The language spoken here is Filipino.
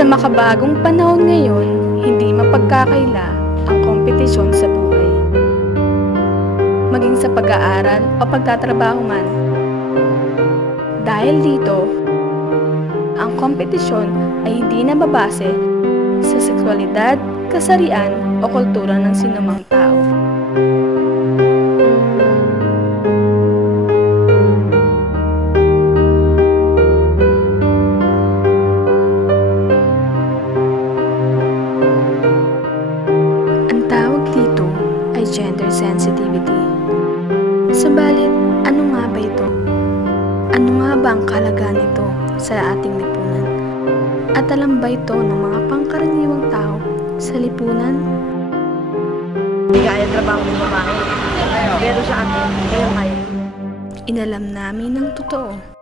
Sa makabagong panahon ngayon, hindi mapagkakaila ang kompetisyon sa buhay. Maging sa pag-aaral o pagtatrabaho man. Dahil dito, ang kompetisyon ay hindi nababase sa sexualidad, kasarian o kultura ng sinumang tao. Ang tawag dito ay gender sensitivity. Subalit, ano nga ba ito? Ano nga ba ang kahalagaan nito sa ating lipunan? At alam ba ito ng mga pangkaraniwang tao sa lipunan? Hindi kaya trabaho ng babae. Pero sa akin, kaya kaya. Inalam namin ng totoo